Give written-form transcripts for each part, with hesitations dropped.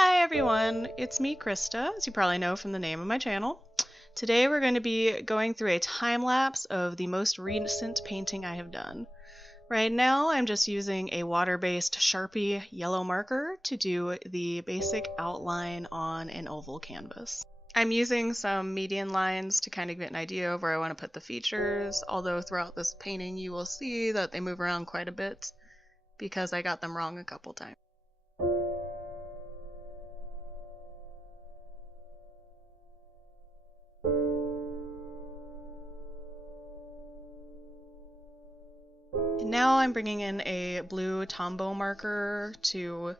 Hi everyone, it's me Krista, as you probably know from the name of my channel. Today we're going to be going through a time-lapse of the most recent painting I have done. Right now I'm just using a water-based Sharpie yellow marker to do the basic outline on an oval canvas. I'm using some median lines to kind of get an idea of where I want to put the features, although throughout this painting you will see that they move around quite a bit because I got them wrong a couple times. Now I'm bringing in a blue Tombow marker to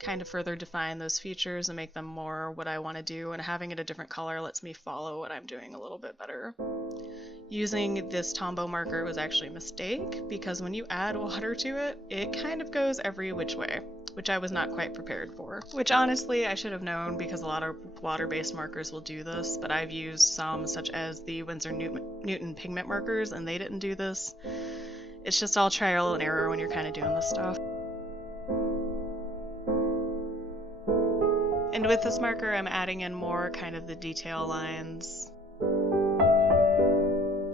kind of further define those features and make them more what I want to do, and having it a different color lets me follow what I'm doing a little bit better. Using this Tombow marker was actually a mistake because when you add water to it, it kind of goes every which way, which I was not quite prepared for. Which honestly I should have known because a lot of water-based markers will do this, but I've used some such as the Winsor Newton pigment markers and they didn't do this. It's just all trial and error when you're kind of doing this stuff. And with this marker, I'm adding in more kind of the detail lines.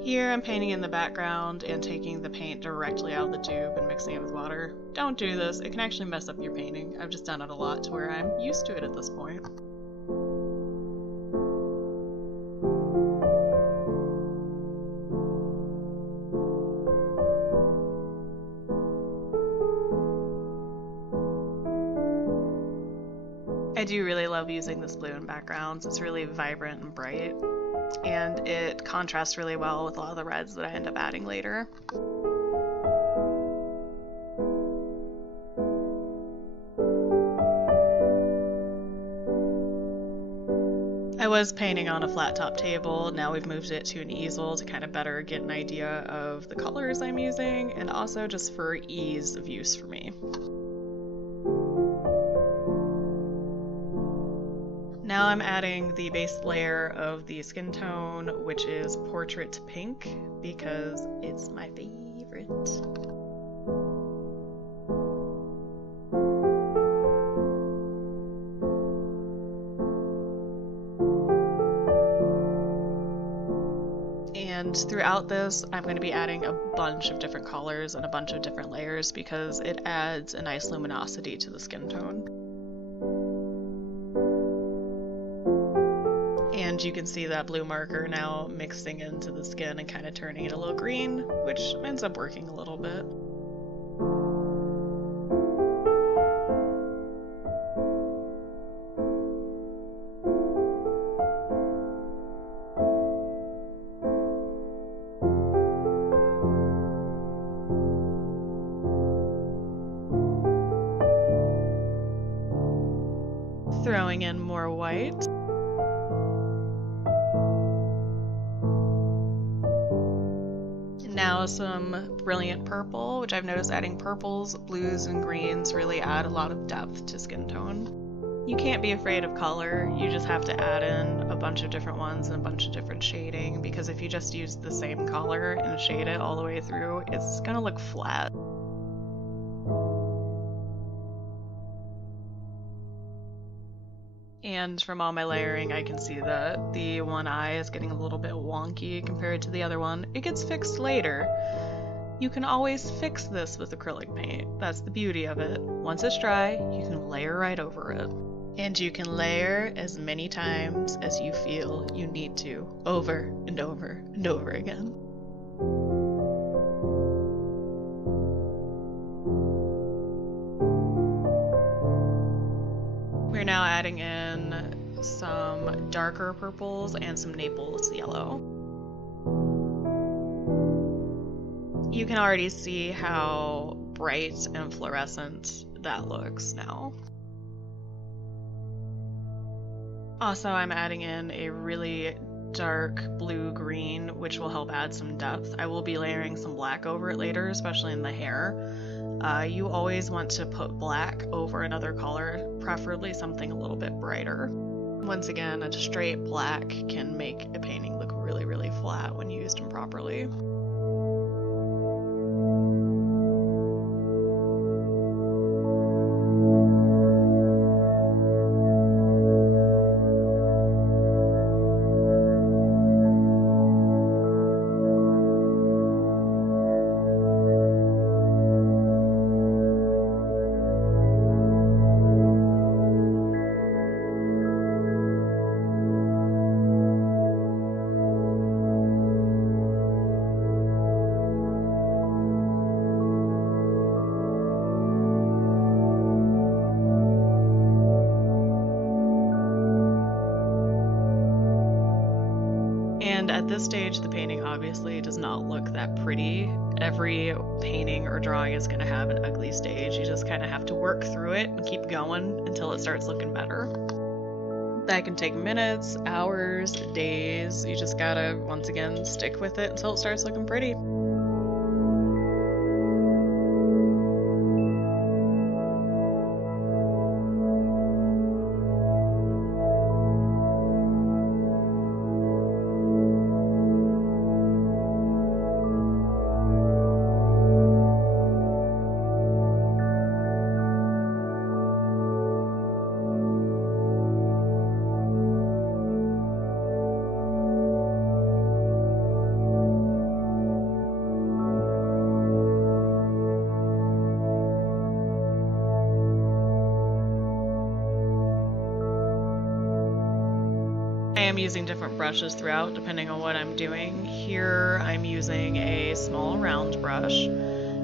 Here I'm painting in the background and taking the paint directly out of the tube and mixing it with water. Don't do this, it can actually mess up your painting. I've just done it a lot to where I'm used to it at this point. I do really love using this blue in backgrounds. It's really vibrant and bright, and it contrasts really well with a lot of the reds that I end up adding later. I was painting on a flat top table, now we've moved it to an easel to kind of better get an idea of the colors I'm using, and also just for ease of use for me. Now I'm adding the base layer of the skin tone, which is Portrait Pink, because it's my favorite. And throughout this, I'm going to be adding a bunch of different colors and a bunch of different layers because it adds a nice luminosity to the skin tone. And you can see that blue marker now mixing into the skin and kind of turning it a little green, which ends up working a little bit. Throwing in more white. Now some brilliant purple, which I've noticed adding purples, blues, and greens really add a lot of depth to skin tone. You can't be afraid of color, you just have to add in a bunch of different ones and a bunch of different shading, because if you just use the same color and shade it all the way through, it's gonna look flat. And from all my layering, I can see that the one eye is getting a little bit wonky compared to the other one. It gets fixed later. You can always fix this with acrylic paint. That's the beauty of it. Once it's dry, you can layer right over it. And you can layer as many times as you feel you need to, over and over and over again. We're now adding in some darker purples and some Naples yellow. You can already see how bright and fluorescent that looks now. Also, I'm adding in a really dark blue-green, which will help add some depth. I will be layering some black over it later, especially in the hair. You always want to put black over another color, preferably something a little bit brighter. Once again, a straight black can make a painting look really, really flat when used improperly. At this stage, the painting obviously does not look that pretty. Every painting or drawing is going to have an ugly stage. You just kind of have to work through it and keep going until it starts looking better. That can take minutes, hours, days. You just gotta, once again, stick with it until it starts looking pretty. I am using different brushes throughout depending on what I'm doing. Here I'm using a small round brush.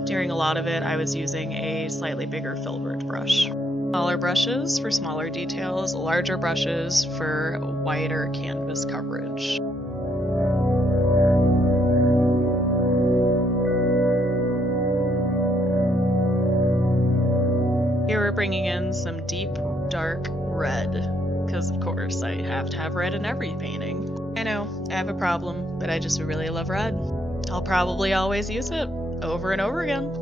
During a lot of it I was using a slightly bigger filbert brush. Smaller brushes for smaller details, larger brushes for wider canvas coverage. Here we're bringing in some deep, dark red. Because of course I have to have red in every painting. I know, I have a problem, but I just really love red. I'll probably always use it, over and over again.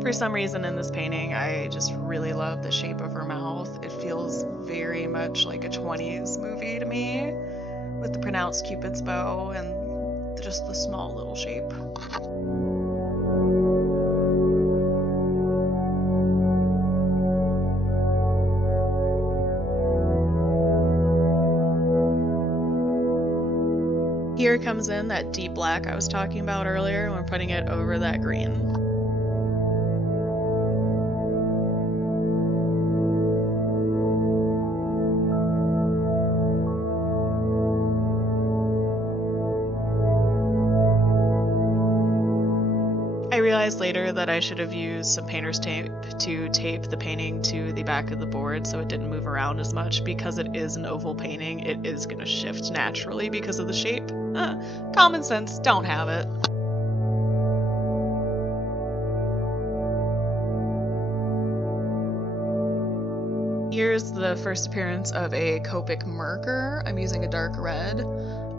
For some reason in this painting, I just really love the shape of her mouth. It feels very much like a 20s movie to me, with the pronounced Cupid's bow and just the small little shape. Here comes in that deep black I was talking about earlier, and we're putting it over that green. I realized later that I should have used some painter's tape to tape the painting to the back of the board so it didn't move around as much. Because it is an oval painting, it is going to shift naturally because of the shape. Common sense, don't have it. Here's the first appearance of a Copic marker. I'm using a dark red.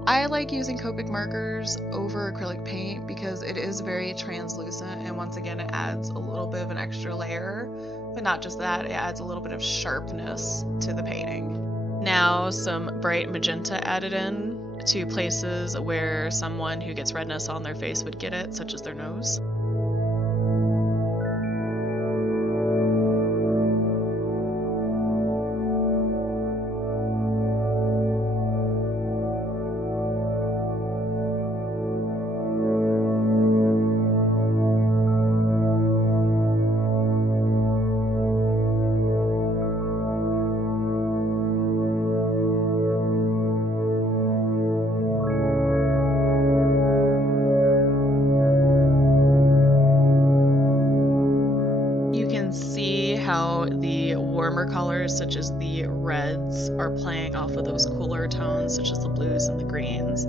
I like using Copic markers over acrylic paint because it is very translucent, and once again it adds a little bit of an extra layer. But not just that, it adds a little bit of sharpness to the painting. Now some bright magenta added in to places where someone who gets redness on their face would get it, such as their nose. How the warmer colors, such as the reds, are playing off of those cooler tones, such as the blues and the greens.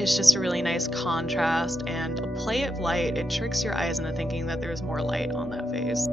It's just a really nice contrast, and a play of light, it tricks your eyes into thinking that there's more light on that face.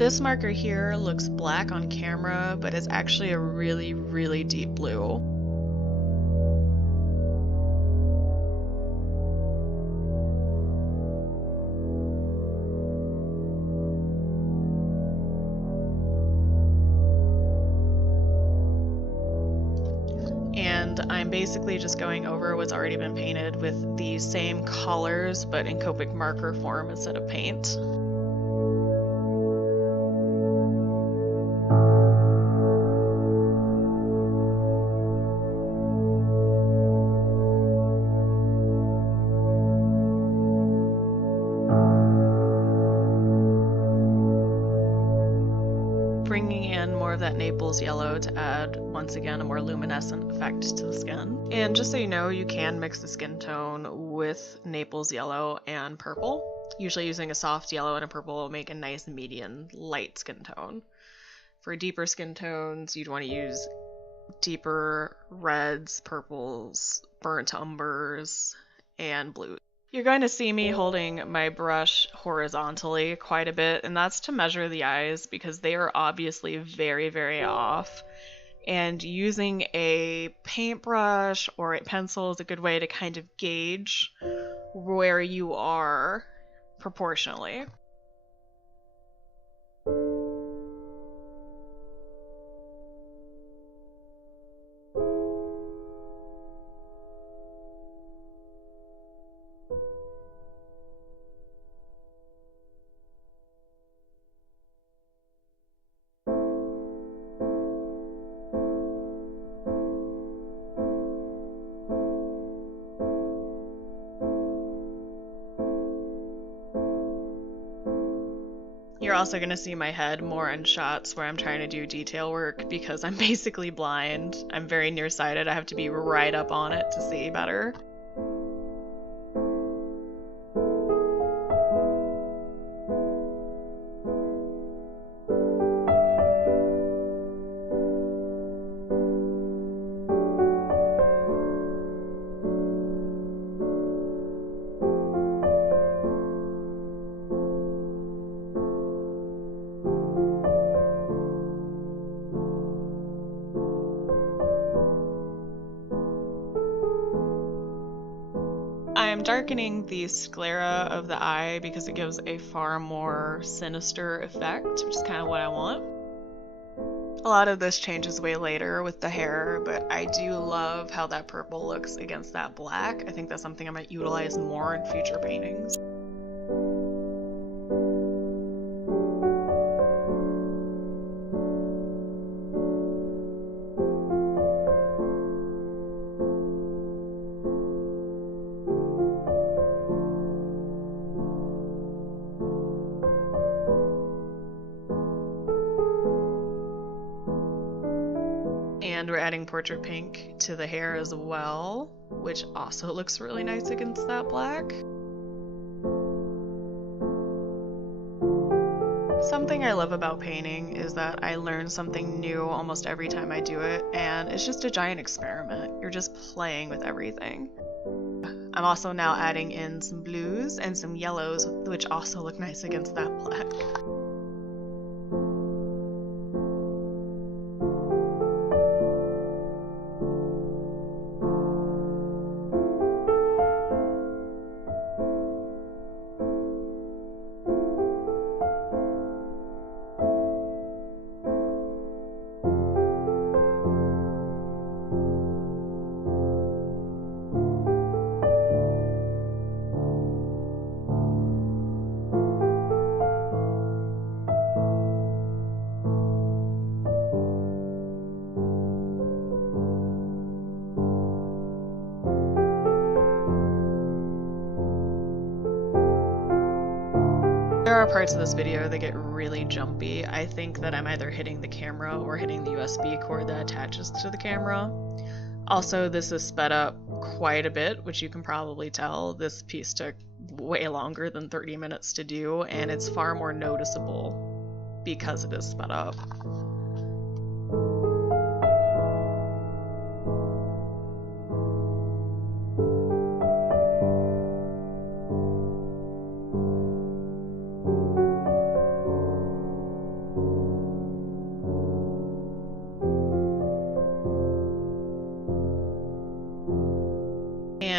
This marker here looks black on camera, but it's actually a really, really deep blue. And I'm basically just going over what's already been painted with the same colors, but in Copic marker form instead of paint. Bringing in more of that Naples yellow to add, once again, a more luminescent effect to the skin. And just so you know, you can mix the skin tone with Naples yellow and purple. Usually using a soft yellow and a purple will make a nice medium light skin tone. For deeper skin tones, you'd want to use deeper reds, purples, burnt umbers, and blues. You're going to see me holding my brush horizontally quite a bit, and that's to measure the eyes because they are obviously very, very off. And using a paintbrush or a pencil is a good way to kind of gauge where you are proportionally. You're also going to see my head more in shots where I'm trying to do detail work because I'm basically blind. I'm very nearsighted. I have to be right up on it to see better. I'm darkening the sclera of the eye because it gives a far more sinister effect, which is kind of what I want. A lot of this changes way later with the hair, but I do love how that purple looks against that black. I think that's something I might utilize more in future paintings. And we're adding portrait pink to the hair as well, which also looks really nice against that black. Something I love about painting is that I learn something new almost every time I do it, and it's just a giant experiment. You're just playing with everything. I'm also now adding in some blues and some yellows, which also look nice against that black. There are parts of this video that get really jumpy. I think that I'm either hitting the camera or hitting the USB cord that attaches to the camera. Also, this is sped up quite a bit, which you can probably tell. This piece took way longer than 30 minutes to do, and it's far more noticeable because it is sped up.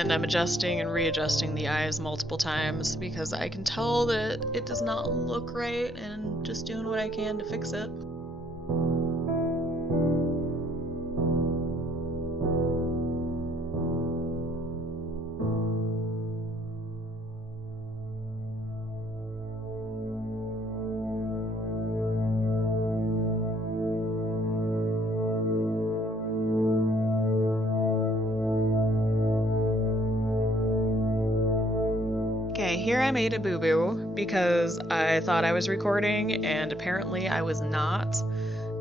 And I'm adjusting and readjusting the eyes multiple times because I can tell that it does not look right, and just doing what I can to fix it. Okay, here I made a boo-boo because I thought I was recording and apparently I was not,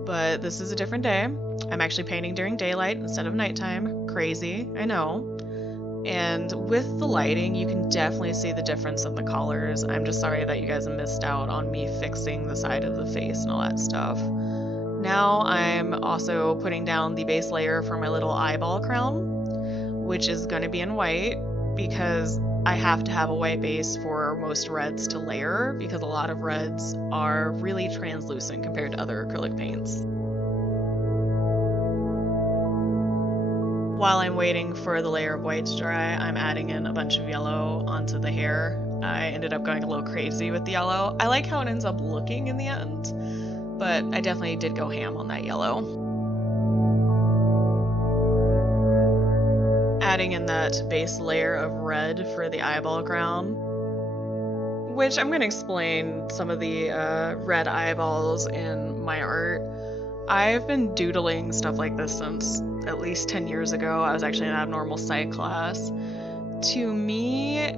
but this is a different day. I'm actually painting during daylight instead of nighttime. Crazy, I know. And with the lighting, you can definitely see the difference in the colors. I'm just sorry that you guys missed out on me fixing the side of the face and all that stuff. Now I'm also putting down the base layer for my little eyeball crown, which is going to be in white because I have to have a white base for most reds to layer because a lot of reds are really translucent compared to other acrylic paints. While I'm waiting for the layer of white to dry, I'm adding in a bunch of yellow onto the hair. I ended up going a little crazy with the yellow. I like how it ends up looking in the end, but I definitely did go ham on that yellow. Adding in that base layer of red for the eyeball crown, which I'm going to explain some of the red eyeballs in my art. I've been doodling stuff like this since at least 10 years ago. I was actually in an abnormal psych class. To me,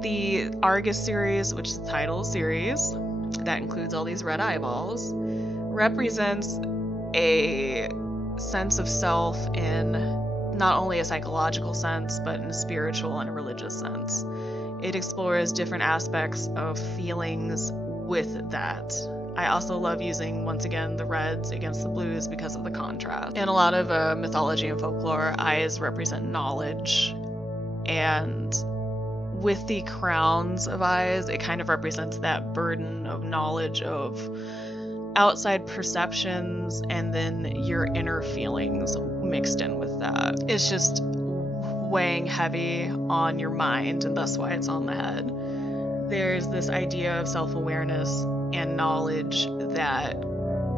the Argus series, which is the title series, that includes all these red eyeballs, represents a sense of self in not only a psychological sense, but in a spiritual and a religious sense. It explores different aspects of feelings with that. I also love using, once again, the reds against the blues because of the contrast. In a lot of mythology and folklore, eyes represent knowledge, and with the crowns of eyes, it kind of represents that burden of knowledge of outside perceptions and then your inner feelings mixed in with that. It's just weighing heavy on your mind, and that's why it's on the head. There's this idea of self-awareness and knowledge that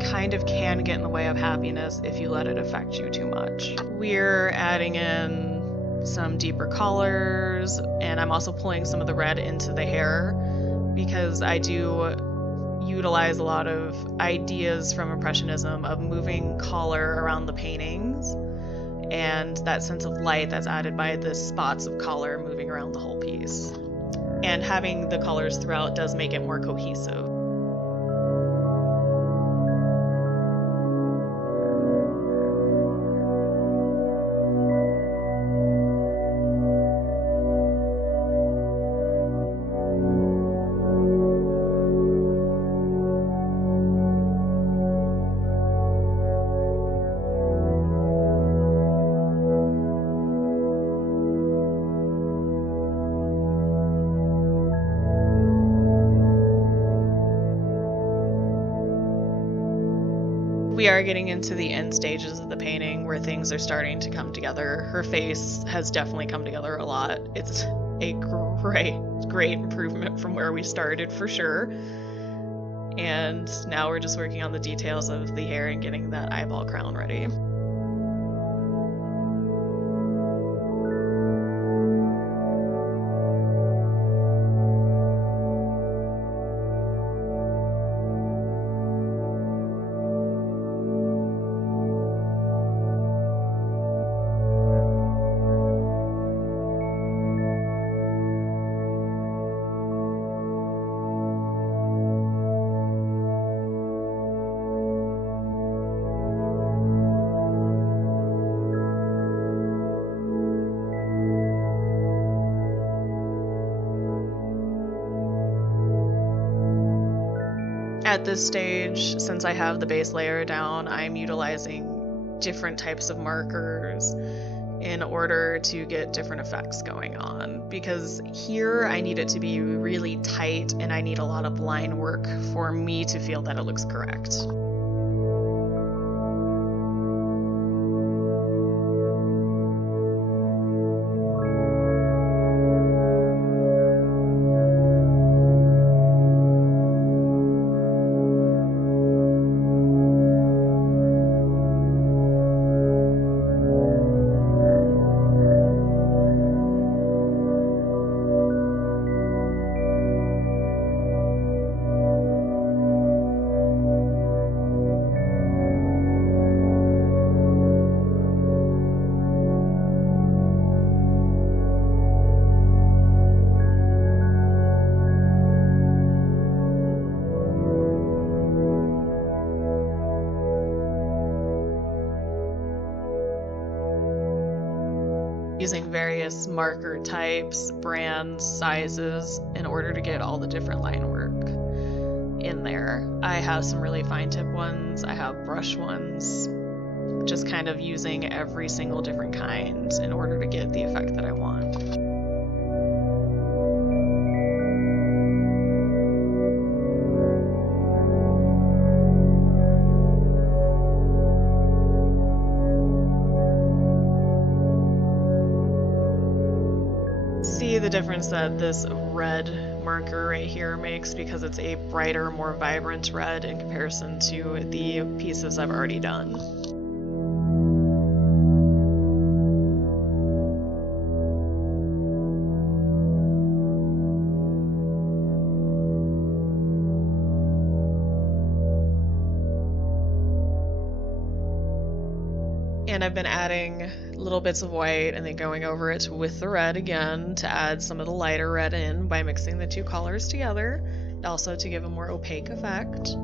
kind of can get in the way of happiness if you let it affect you too much. We're adding in some deeper colors, and I'm also pulling some of the red into the hair because I do utilize a lot of ideas from Impressionism of moving color around the paintings and that sense of light that's added by the spots of color moving around the whole piece. And having the colors throughout does make it more cohesive. We are getting into the end stages of the painting where things are starting to come together. Her face has definitely come together a lot. It's a great improvement from where we started for sure. And now we're just working on the details of the hair and getting that eyeball crown ready. At this stage, since I have the base layer down, I'm utilizing different types of markers in order to get different effects going on. Because here I need it to be really tight and I need a lot of line work for me to feel that it looks correct. using various marker types, brands, sizes in order to get all the different line work in there. I have some really fine tip ones, I have brush ones, just kind of using every single different kind in order to get the effect that I want. See the difference that this red marker right here makes, because it's a brighter, more vibrant red in comparison to the pieces I've already done. And I've been adding little bits of white and then going over it with the red again to add some of the lighter red in by mixing the two colors together, also to give a more opaque effect.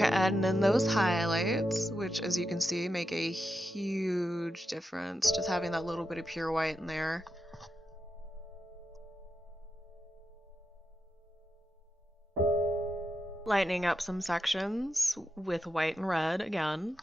Adding in those highlights, which as you can see make a huge difference, just having that little bit of pure white in there. Lightening up some sections with white and red again.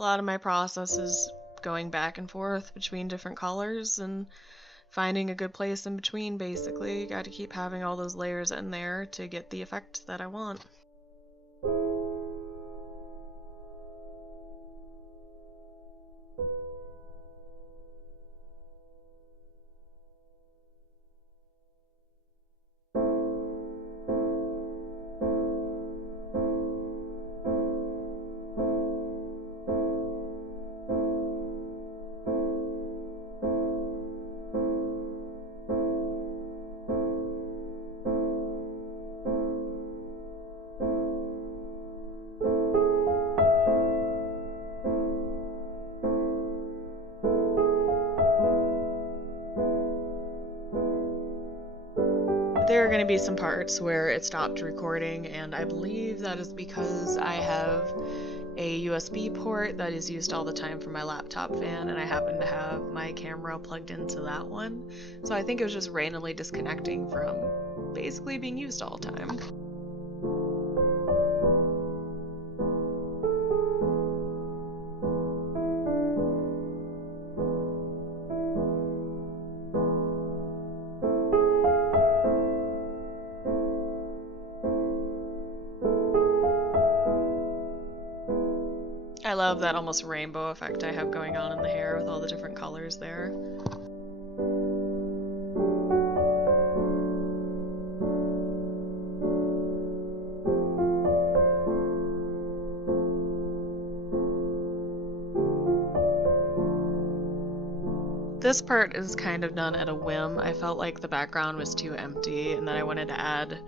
A lot of my process is going back and forth between different colors and finding a good place in between, basically. You got to keep having all those layers in there to get the effect that I want. There are going to be some parts where it stopped recording, and I believe that is because I have a USB port that is used all the time for my laptop fan, and I happen to have my camera plugged into that one. So I think it was just randomly disconnecting from basically being used all the time. I love that almost rainbow effect I have going on in the hair with all the different colors there. This part is kind of done at a whim. I felt like the background was too empty, and then I wanted to add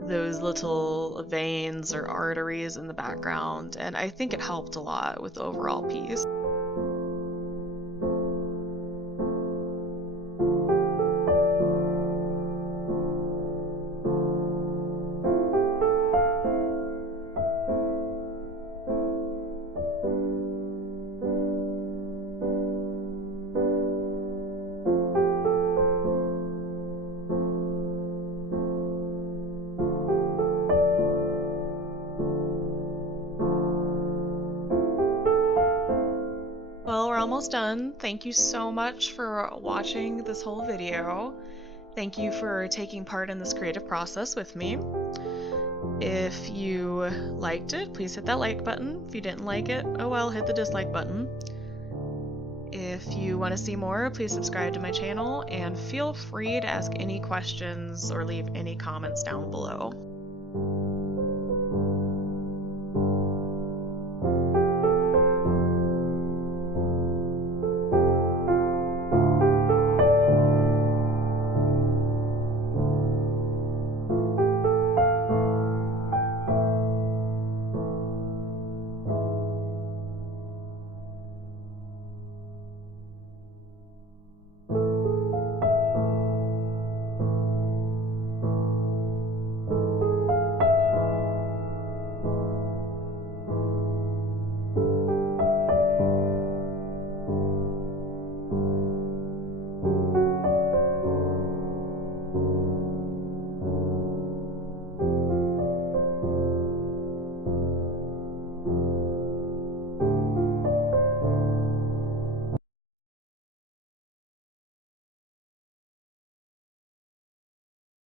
those little veins or arteries in the background, and I think it helped a lot with the overall piece. Well, we're almost done. Thank you so much for watching this whole video. Thank you for taking part in this creative process with me. If you liked it, please hit that like button. If you didn't like it, oh well, hit the dislike button. If you want to see more, please subscribe to my channel and feel free to ask any questions or leave any comments down below.